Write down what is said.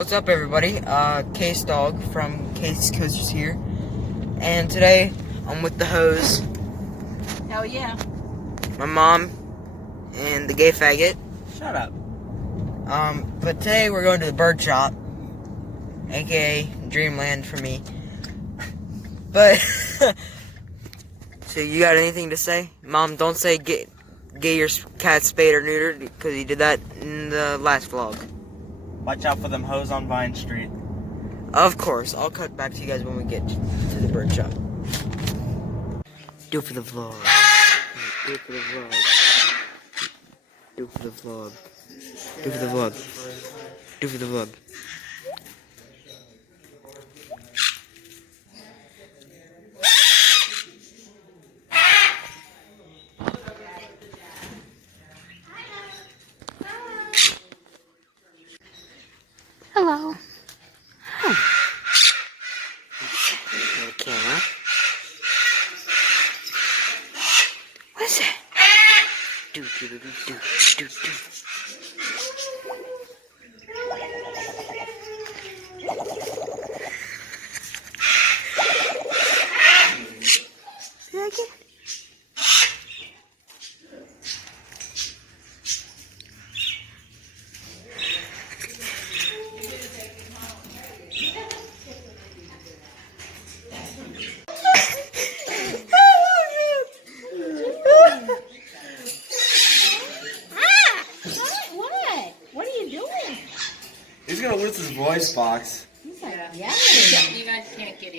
What's up, everybody? Case Dog from Case Coasters here, and today I'm with the hose. Hell yeah. My mom and the gay faggot. Shut up. But today we're going to the bird shop, aka Dreamland for me. But so you got anything to say, Mom? Don't say get your cat spayed or neutered because you did that in the last vlog. Watch out for them hoes on Vine Street. Of course, I'll cut back to you guys when we get to the bird shop. Do it for the vlog. Do it for the vlog. Do it for the vlog. Do it for the vlog. Do it for the vlog. Hello. The camera. What is that? Do do do do do do. Say that again. What are you doing? He's gonna lose his voice box. He's like, yeah. You guys can't get him.